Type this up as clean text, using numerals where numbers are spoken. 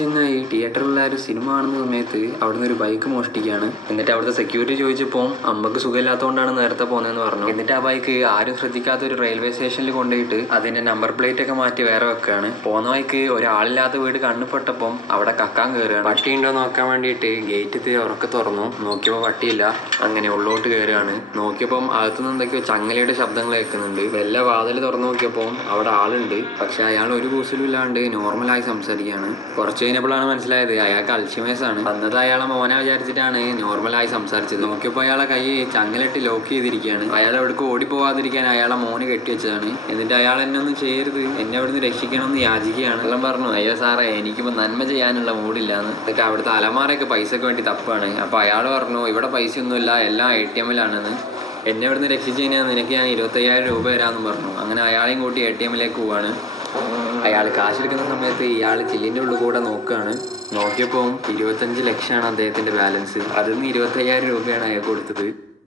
ചങ്ങായി തിയേറ്ററിലുള്ള ഒരു സിനിമ കാണുന്ന സമയത്ത് അവിടുന്ന് ഒരു ബൈക്ക് മോഷ്ടിക്കുകയാണ്. എന്നിട്ട് അവിടുത്തെ സെക്യൂരിറ്റി ചോദിച്ചപ്പോൾ അമ്മക്ക് സുഖമില്ലാത്തതുകൊണ്ടാണ് നേരത്തെ പോകുന്നതെന്ന് പറഞ്ഞു. എന്നിട്ട് ആ ബൈക്ക് ആരും ശ്രദ്ധിക്കാത്ത ഒരു റെയിൽവേ സ്റ്റേഷനിൽ കൊണ്ടുപോയിട്ട് അതിന്റെ നമ്പർ പ്ലേറ്റ് ഒക്കെ മാറ്റി വേറെ വെക്കുകയാണ്. പോകുന്ന ബൈക്ക് ഒരാളില്ലാത്ത വീട് കണ്ണുപെട്ടപ്പം അവിടെ കക്കാൻ കയറുകയാണ്. പട്ടി ഉണ്ടോ നോക്കാൻ വേണ്ടിയിട്ട് ഗേറ്റ് ഉറക്കെ തുറന്നു. നോക്കിയപ്പോൾ പട്ടിയില്ല. അങ്ങനെ ഉള്ളോട്ട് കയറുകയാണ്. നോക്കിയപ്പം അകത്തുനിന്ന് എന്തൊക്കെയോ ചങ്ങലയുടെ ശബ്ദങ്ങൾ കേൾക്കുന്നുണ്ട്. വല്ല വാതിൽ തുറന്നു നോക്കിയപ്പോൾ അവിടെ ആളുണ്ട്. പക്ഷെ അയാൾ ഒരു കൂസലും ഇല്ലാണ്ട് നോർമലായി സംസാരിക്കുകയാണ്. കുറച്ച് കഴിഞ്ഞപ്പോഴാണ് മനസ്സിലായത് അയാൾക്ക് അൽഷിമേഴ്സ് ആണ്. അന്നത് അയാളെ മോനെ വിചാരിച്ചിട്ടാണ് നോർമലായി സംസാരിച്ചത്. നോക്കിയപ്പോൾ അയാളെ കൈ ചങ്ങലിട്ട് ലോക്ക് ചെയ്തിരിക്കുകയാണ്. അയാൾ എവിടേക്ക് ഓടിപ്പോവാതിരിക്കാൻ അയാളെ മോന് കെട്ടിവെച്ചതാണ്. എന്നിട്ട് അയാൾ എന്നെ ഒന്നും ചെയ്യരുത്, എന്നെ അവിടുന്ന് രക്ഷിക്കണമെന്ന് യാചിക്കുകയാണ്. എല്ലാം പറഞ്ഞു, അയ്യോ സാറേ എനിക്കിപ്പോൾ നന്മ ചെയ്യാനുള്ള മൂടില്ലാന്ന്. എന്നിട്ട് അവിടുത്തെ അലമാരയൊക്കെ പൈസക്ക് വേണ്ടി തപ്പാണ്. അപ്പോൾ അയാൾ പറഞ്ഞു ഇവിടെ പൈസ ഒന്നുമില്ല, എല്ലാം ATM-ലാണെന്ന്. എന്നെ ഇവിടുന്ന് രക്ഷിച്ചു കഴിഞ്ഞാൽ നിനക്ക് ഞാൻ 25,000 രൂപ തരാമെന്ന് പറഞ്ഞു. അങ്ങനെ അയാളെയും കൂട്ടി ATM-ലേക്ക് പോവാണ്. അയാൾ കാശെടുക്കുന്ന സമയത്ത് ഇയാൾ ചില്ലിൻ്റെ ഉള്ളിൽ കൂടെ നോക്കുകയാണ്. നോക്കിയപ്പോൾ 25 ലക്ഷമാണ് അദ്ദേഹത്തിൻ്റെ ബാലൻസ്. അതിൽ നിന്ന് 25,000 രൂപയാണ് അയാൾ കൊടുത്തത്.